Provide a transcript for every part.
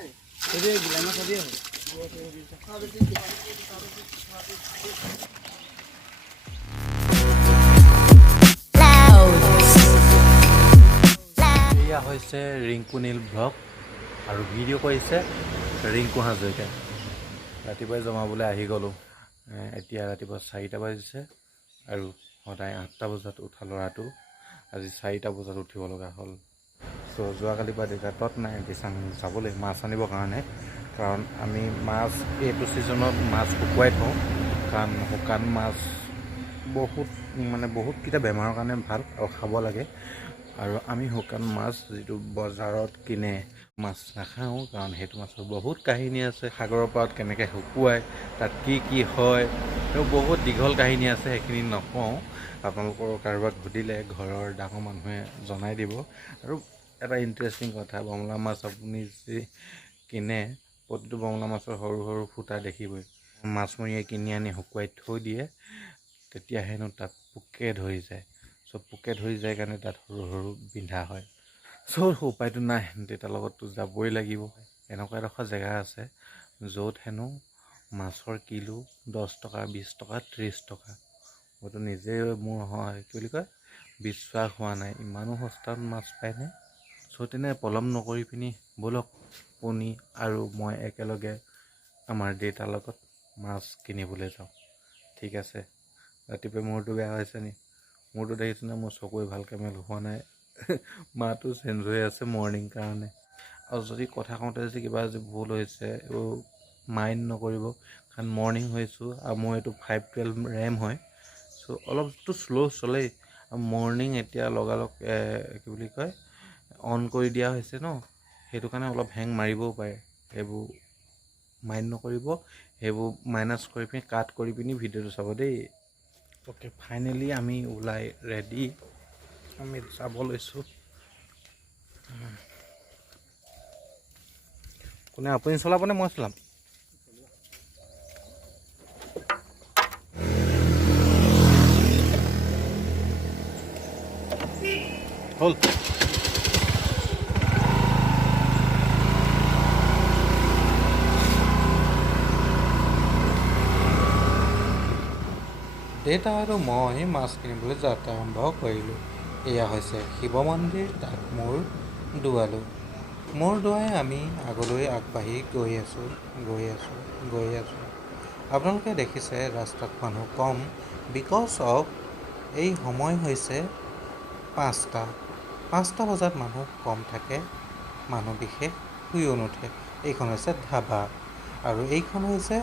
এয়া হৈছে ৰিংকু নীল ব্লগ আৰু ভিডিঅ' কৰিছে ৰিংকু হাজৰিকাই। ৰাতিপুৱাই জমাবলৈ আহি গ'লোঁ। এতিয়া ৰাতিপুৱা 4টা বাজিছে আৰু সদায় 8টা বজাত উঠা ল'ৰাটো আজি 4টা বজাত উঠিব লগা হ'ল। চ' যোৱাকালিৰ পৰা দেউতা তত নাই দিচাং যাবলৈ মাছ আনিবৰ কাৰণে, কাৰণ আমি মাছ এইটো ছিজনত মাছ শুকুৱাই থওঁ, কাৰণ শুকান মাছ বহুতকেইটা বেমাৰৰ কাৰণে ভাল আৰু খাব লাগে। আৰু আমি শুকান মাছ যিটো বজাৰত কিনে মাছ নাখাওঁ, কাৰণ সেইটো মাছৰ বহুত কাহিনী আছে। সাগৰৰ পাৰত কেনেকৈ শুকুৱাই, তাত কি কি হয়, আৰু বহুত দীঘল কাহিনী আছে, সেইখিনি নকওঁ। আপোনালোকৰ কাৰোবাক সুধিলে ঘৰৰ ডাঙৰ মানুহে জনাই দিব। আৰু এটা ইণ্টাৰেষ্টিং কথা, বমলা মাছ আপুনি যি কিনে প্ৰতিটো বমলা মাছৰ সৰু সৰু ফুটা দেখিবই। মাছমৰীয়াই কিনি আনি শুকুৱাই থৈ দিয়ে, তেতিয়া হেনো তাত পোকে ধৰি যায়। চ' পোকে ধৰি যায় কাৰণে তাত সৰু সৰু বিন্ধা হয়। চ' উপায়টো নাই, দেউতাৰ লগততো যাবই লাগিব। এনেকুৱা এডোখৰ জেগা আছে য'ত হেনো মাছৰ কিলো 10 টকা, 20 টকা, 30 টকা। মইতো নিজে বিশ্বাস হোৱা নাই, ইমানো সস্তাত মাছ পায়নে। চ' তেনে পলম নকৰি পিনি ব'লক পুনি আৰু মই একেলগে আমাৰ দেউতাৰ লগত মাছ কিনিবলৈ যাওঁ। ঠিক আছে। ৰাতিপুৱাই মূৰটো বেয়া হৈছে নি? মূৰটো দেখিছোনে, মোৰ চকুৱে ভালকৈ মেল হোৱা নাই। মাহটো চেঞ্জ হৈ আছে মৰ্ণিং কাৰণে। আৰু যদি কথা কওঁতে যদি কিবা যদি ভুল হৈছে এইবোৰ মাইণ্ড নকৰিব, কাৰণ মৰ্ণিং হৈছোঁ আৰু মোৰ এইটো 512 ৰেম হয়। চ' অলপতো শ্ল' চলেই। মৰ্ণিং এতিয়া লগালগ অন কৰি দিয়া হৈছে ন, সেইটো কাৰণে অলপ হেং মাৰিবও পাৰে। সেইবোৰ মাইণ্ড নকৰিব, সেইবোৰ মাইনাছ কৰি পিনি কাট কৰি পিনি ভিডিঅ'টো চাব দেই। অ'কে, ফাইনেলি আমি ওলাই ৰেডি, আমি যাব লৈছোঁ। কোনে, আপুনি চলাবনে মই চলাম? হ'ল। দেউতা আৰু মই মাছ কিনিবলৈ যাত্ৰা আৰম্ভ কৰিলোঁ। এয়া হৈছে শিৱ মন্দিৰ, তাত মূৰ দোৱালোঁ। মূৰ দোৱাই আমি আগলৈ আগবাঢ়ি গৈ আছোঁ। আপোনালোকে দেখিছে ৰাস্তাত মানুহ কম, বিকজ অফ এই সময় হৈছে 5টা। 5টা বজাত মানুহ কম থাকে, মানুহ বিশেষ শুইও নুঠে। এইখন হৈছে ধাবা আৰু এইখন হৈছে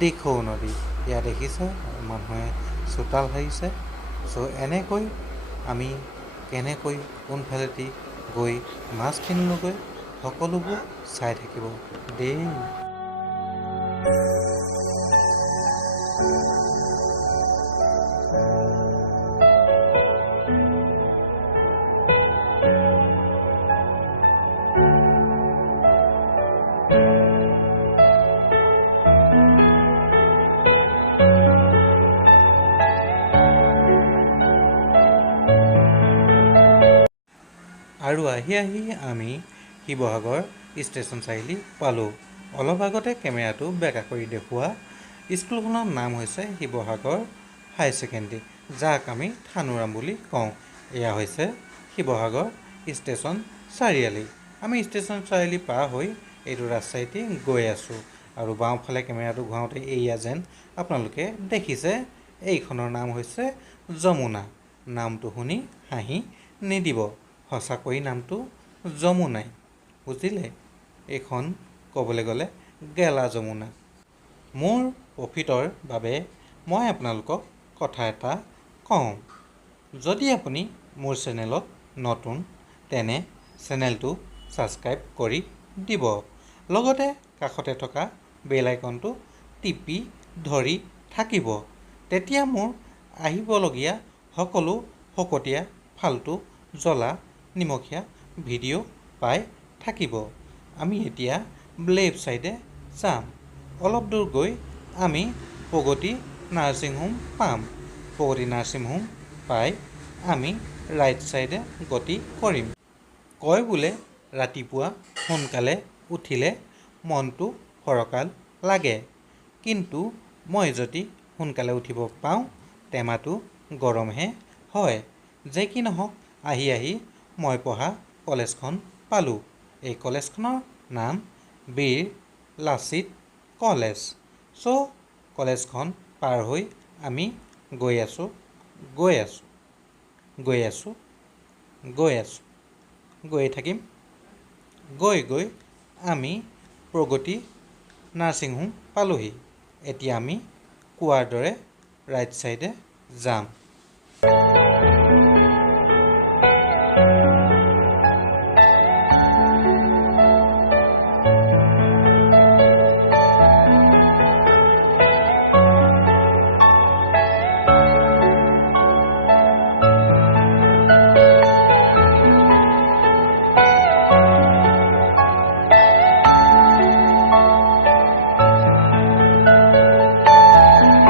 দিখৌ নদী। ইয়াত দেখিছে মানুহে চোতাল সাৰিছে। চ' এনেকৈ আমি কেনেকৈ কোনফালেদি গৈ মাছ কিনিলোগৈ সকলোবোৰ চাই থাকিব দেই। আৰু আহি আমি শিৱসাগৰ ষ্টেচন চাৰিআলি পালোঁ। অলপ আগতে কেমেৰাটো বেকা কৰি দেখুওৱা স্কুলখনৰ নাম হৈছে শিৱসাগৰ হাই ছেকেণ্ডেৰী, যাক আমি থানুৰাম বুলি কওঁ। এয়া হৈছে শিৱসাগৰ ষ্টেচন চাৰিআলি। আমি ষ্টেচন চাৰিআলি পাৰ হৈ এইটো ৰাস্তাইদি গৈ আছোঁ। আৰু বাওঁফালে কেমেৰাটো ঘূৰাওঁতে এয়া যেন আপোনালোকে দেখিছে, এইখনৰ নাম হৈছে যমুনা। নামটো শুনি হাঁহি নিদিব, সঁচাকৈ নামটো যমুনাই, বুজিলে। এইখন ক'বলৈ গ'লে গেলা যমুনা। মোৰ প্ৰফিটৰ বাবে মই আপোনালোকক কথা এটা কওঁ। যদি আপুনি মোৰ চেনেলত নতুন, তেনে চেনেলটো ছাবস্ক্ৰাইব কৰি দিব। লগতে কাষতে থকা বেল আইকনটো টিপি ধৰি থাকিব। তেতিয়া মোৰ আহিবলগীয়া সকলো ফকতীয়া, ফাল্টু, জ্বলা নিমখীয়া ভিডিঅ' পাই থাকিব। আমি এতিয়া লেফ্ট ছাইডে যাম। অলপ দূৰ গৈ আমি প্ৰগতি নাৰ্ছিং হোম পাম। প্ৰগতি নাৰ্ছিং হোম পাই আমি ৰাইট ছাইডে গতি কৰিম। কয় বোলে ৰাতিপুৱা সোনকালে উঠিলে মনটো ফৰকাল লাগে, কিন্তু মই যদি সোনকালে উঠিব পাওঁ টেমাটো গৰমহে হয়। যে কি নহওক আহি মই পঢ়া কলেজখন পালোঁ। এই কলেজখনৰ নাম বীৰ লাচিত কলেজ। কলেজখন পাৰ হৈ আমি গৈ আছোঁ গৈয়ে থাকিম। গৈ আমি প্ৰগতি নাৰ্ছিং হোম পালোঁহি। এতিয়া আমি কোৱাৰ দৰে ৰাইট ছাইডে যাম।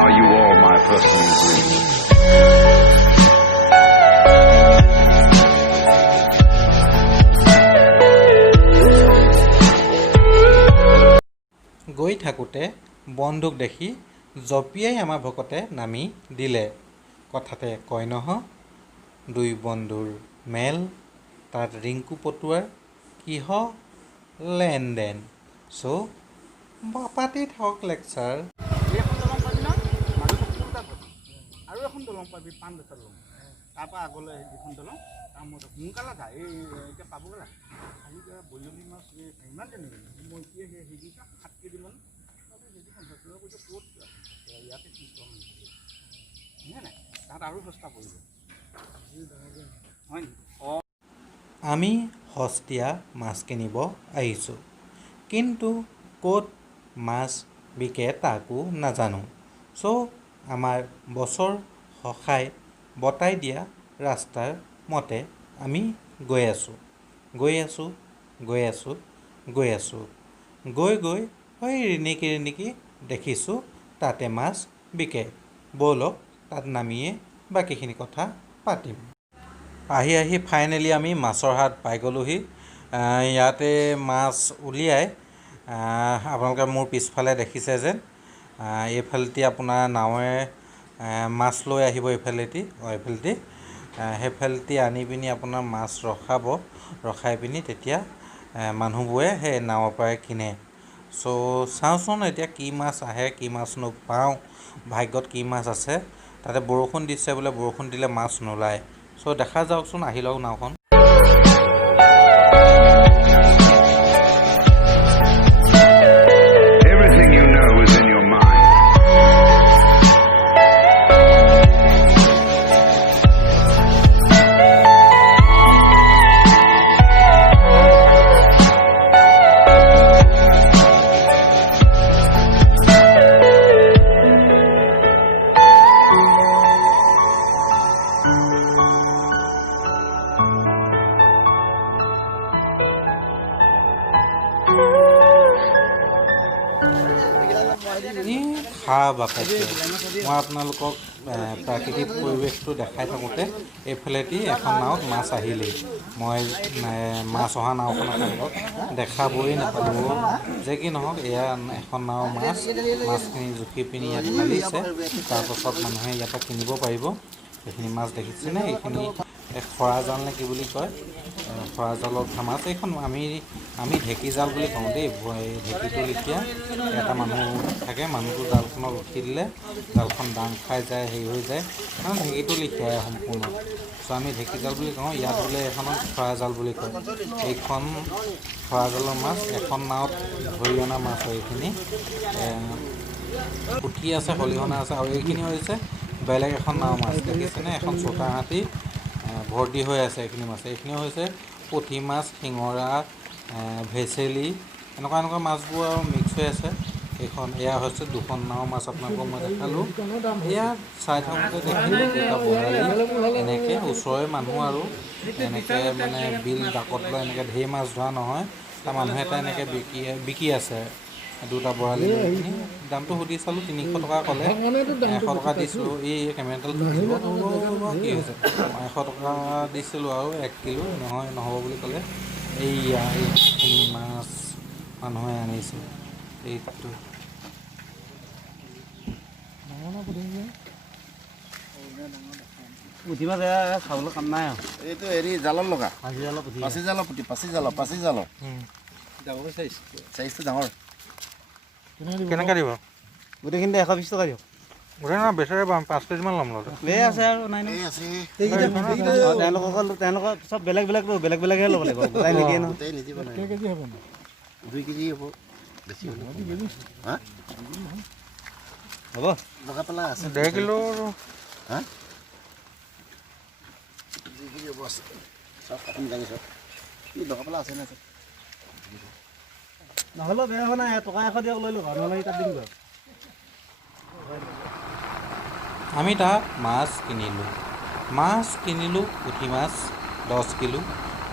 Are you all my personal dreams? গৈ থাকোঁতে বন্দুক দেখি জঁপিয়াই আমাৰ ভকতে নামি দিলে। কথাতে কয় নহয়, দুই বন্ধুৰ মেল, তাত ৰিংকু পটুৱাৰ কিহ লেনদেন। পাতি থাকক লেকচাৰ। এখন দলং পাবি ন, মাজত আৰু এখন দলং পাবি, পাণ বেচা দলং। তাৰপৰা আগলৈ যিখন দলং তাৰ মতে সোনকালে যা, এতিয়া পাবগৈ লাগে। আজি বৈয়নী মাছ ইমান তেনেকৈ মই এতিয়া হেৰি 7 কেজিমান হেৰি 50 টকা কৈছে, ক'ত ইয়াতে কি কম নহয় নাই, তাত আৰু সস্তা পৰিব হয় নেকি? আমি সস্তীয়া মাছ কিনিব আহিছোঁ, কিন্তু ক'ত মাছ বিকে তাকো নাজানো। আমাৰ বছৰ সখাই বটাই দিয়া ৰাস্তাৰ মতে আমি গৈ আছোঁ। হৈ ৰিণিকি দেখিছোঁ তাতে মাছ বিকে। ব'লক তাত নামিয়ে বাকীখিনি কথা পাতিম। আহি ফাইনেলি আমি মাছৰ হাট পাই গ'লোহি। ইয়াতে মাছ উলিয়াই আপোনালোকে মোৰ পিছফালে দেখিছে যেন এইফালেদি আপোনাৰ নাৱেৰে মাছ লৈ আহিব, এইফালেদি সেইফালেদি আনি পিনি আপোনাৰ মাছ ৰখাই পিনি তেতিয়া মানুহবোৰে সেই নাৱৰ পৰাই কিনে। চাওঁচোন এতিয়া কি মাছ আহে, কি মাছ পাওঁ, ভাগ্যত কি মাছ আছে। তাতে বৰষুণ দিছে বোলে, বৰষুণ দিলে মাছ নোলায়। দেখা যাওকচোন, আহি লওক নাওখন। Everything you know is in your mind. বাপেকে মই আপোনালোকক প্ৰাকৃতিক পৰিৱেশটো দেখাই থাকোঁতে এইফালেদি এখন নাৱত মাছ আহিলেই, মই মাছ অহা নাওখন আপোনালোকক দেখাবই নাপালোঁ। যে কি নহওক, এয়া এখন নাও মাছখিনি জুখি পিনি ইয়াত ঢালিছে। তাৰপাছত মানুহে ইয়াৰ পৰা কিনিব পাৰিব। এইখিনি মাছ দেখিছেনে? এইখিনি খৰা জাল নে কি বুলি কয়, খৰা জালত উঠা মাছ। এইখন আমি ঢেঁকী জাল বুলি কওঁ দেই। ঢেঁকীটো লেখীয়া এটা মানুহ থাকে, মানুহটো জালখনত উঠি দিলে জালখন দাং খাই যায়, হেৰি হৈ যায়, কাৰণ ঢেঁকীটো লেখীয়াই সম্পূৰ্ণ। আমি ঢেঁকী জাল বুলি কওঁ, ইয়াত বোলে এখনত খৰা জাল বুলি কয়। এইখন খৰা জালৰ মাছ, এখন নাৱত ধৰি অনা মাছ হয়। এইখিনি পুঠি আছে, খলিহনা আছে, আৰু এইখিনি হৈছে বেলেগ এখন নাও মাছ। দেখিছেনে? এখন চোতা হাতী ভৰ্তি হৈ আছে এইখিনি মাছ। এইখিনিও হৈছে পুঠি মাছ, শিঙৰা, ভেচেলি, এনেকুৱা মাছবোৰ আৰু মিক্স হৈ আছে। এয়া হৈছে দুখন নাও মাছ আপোনালোকক মই দেখালোঁ। এয়া চাই থাকোঁতে দেখিলোঁ দুটা বৰালি, এনেকৈ ওচৰৰে মানুহ আৰু এনেকৈ মানে বিল ডাকত লৈ এনেকৈ ঢেৰ মাছ ধৰা নহয়, তাৰ মানুহ এটা এনেকৈ বিকি আছে দুটা বৰালি লৈ পিনি। দামটো সুধি চালোঁ, 300 টকা ক'লে। 100 টকা দিছিলোঁ। এই কেমেৰাডাল কি হৈছে, 100 টকা দিছিলোঁ আৰু 1 কিলো নহ'ব বুলি ক'লে। এইখিনি মাছ মানুহে আনিছে এইটো পুঠি মাছ খাবলৈ কাম নাই আৰু এইটো হেৰি জালত লগা ভাজি অলপ পুঠি পাচি জালৰ ডাঙৰ চাইজ চাইজটো ডাঙৰ কেনেকৈ দিব গোটেইখিনিতে 120 টকা দিয়ক গোটেই নহয় বেচাৰে 5 কেজিমান ল'ম ল'লে এই আছে আৰু নাই এই আছে তেওঁলোকৰ চব বেলেগ বেলেগহে ল'ব লাগিব গোটাই নিদিয়ে নহয় গোটেই নিদিব নাই 2 কেজি হ'ব বেছি হ'ব হা হ'ব বগা পেলা আছে 1.5 কিলো হা 2 কেজি হ'ব আছে চব আপুনি দাঙি চব কি বগা পেলা আছে না চব নহ'লেও বেয়া হোৱা নাই টকা 100 দিয়ক লৈ ল'ব নহ'লে তাত দিম বাৰু আমি তাত মাছ কিনিলোঁ পুঠি মাছ 10 কিলো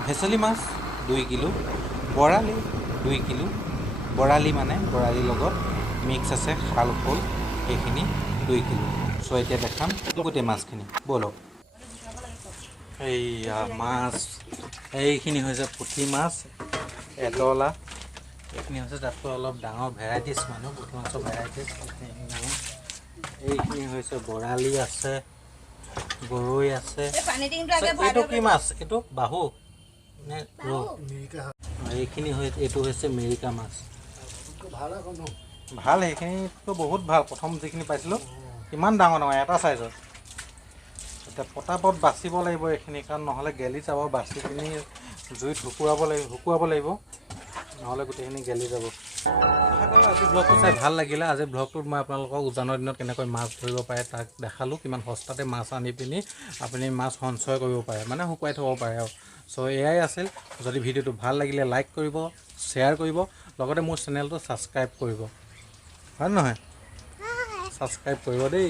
ভেচেলি মাছ 2 কিলো বৰালি 2 কিলো বৰালি মানে বৰালিৰ লগত মিক্স আছে শাল শ'ল সেইখিনি 2 কিলো চ' এতিয়া দেখাম গোটেই মাছখিনি ব'লক এইয়া মাছ এইখিনি হৈছে পুঠি মাছ এডলা এইখিনি হৈছে তাতকৈ অলপ ডাঙৰ ভেৰাইটিছ মানুহ পুঠি মাছৰ ভেৰাইটিছ এইখিনি হৈছে বৰালি আছে গৰৈ আছে এইটো কি মাছ এইটো বাহু নে ৰৌ এইখিনি এইটো হৈছে মিৰিকা মাছ ভাল সেইখিনিতো বহুত ভাল প্ৰথম যিখিনি পাইছিলোঁ ইমান ডাঙৰ ডাঙৰ এটা চাইজৰ এতিয়া পটাপট বাচিব লাগিব এইখিনি কাৰণ নহ'লে গেলি যাব বাচি কিনি জুইত শুকুৱাব লাগিব নহ'লে গোটেইখিনি গেলি যাব আজি ব্লগটো চাই ভাল লাগিলে আজি ব্লগটোত মই আপোনালোকক উজানৰ দিনত কেনেকৈ মাছ ধৰিব পাৰে তাক দেখালোঁ কিমান সস্তাতে মাছ আনি পিনি আপুনি মাছ সঞ্চয় কৰিব পাৰে মানে শুকুৱাই থ'ব পাৰে আৰু চ' এয়াই আছিল যদি ভিডিঅ'টো ভাল লাগিলে লাইক কৰিব শ্বেয়াৰ কৰিব লগতে মোৰ চেনেলটো ছাবস্ক্ৰাইব কৰিব হয় নহয় ছাবস্ক্ৰাইব কৰিব দেই